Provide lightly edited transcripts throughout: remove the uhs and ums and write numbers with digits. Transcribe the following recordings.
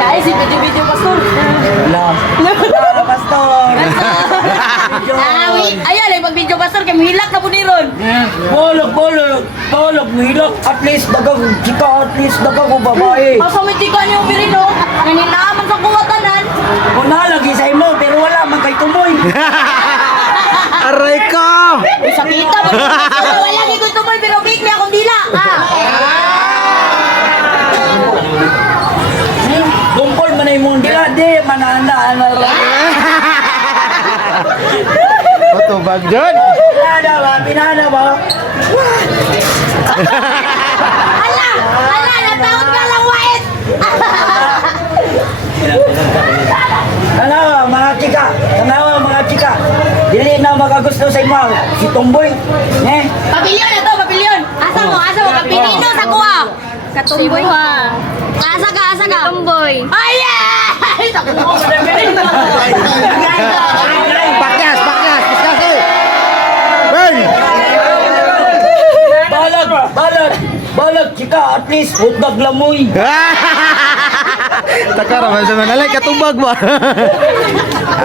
Naisip, video-video, pastor. Pastor. Ayan, ay mag-video, pastor, kaya mahilak na po ni Ron. Bolog, mahilak. At least, dagang ko babae. Asa may tika niyo, Pirino? Naninaaman sa kuwatanan. Kung nalagi sa imo, pero wala man kay tumoy. Aray ko! Sakita mo. Wala ni ko tumoy, pero big niya akong dila. Tungkol man ay mong dila, di, manana. Patubag dyan! Pinana ba? Ala, nataon ka lang, wait. Tanawa, mga chika. Dili na magagusto sa imo. Si Tomboy. Papilyon na to, papilyon. Asa mo, kapilino sa kuha. Katumboy. Asa ka. Katumboy. Ay, yeah! Sa kuha ko na Pirino. Pakyas! Diskasi! Burn! Balag, chika, at least, hutdag lamoy. Takara man sa manalay, katubag ba?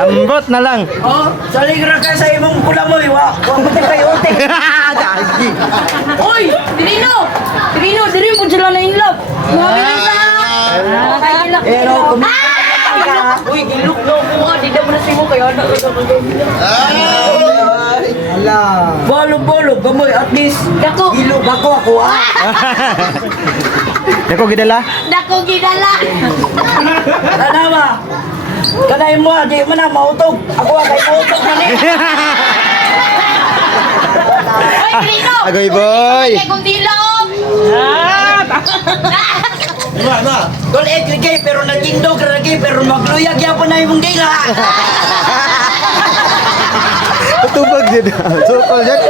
Ambot na lang. Oh, saligra ka sa imong kulamoy, wa mo kayo ote. Dagi. Uy, Pirino, diri mo sila na in love. Mga Pirino. Pero Uy, gilok no ko. Di na mo na simo kayo. Bolo, gamoy, at least, Dako. ilog ako Dako gidala? Dako gidala. Tanawa, kanay mo, di mo na mautog. Ako kay mautog man eh. Uy, Pirino. Agoy boy! Kaya kung dila o. Tol ekligay, pero nagindog lagi, pero magluyag yapon na imong dila. Katubag dyan. Sukol dyan.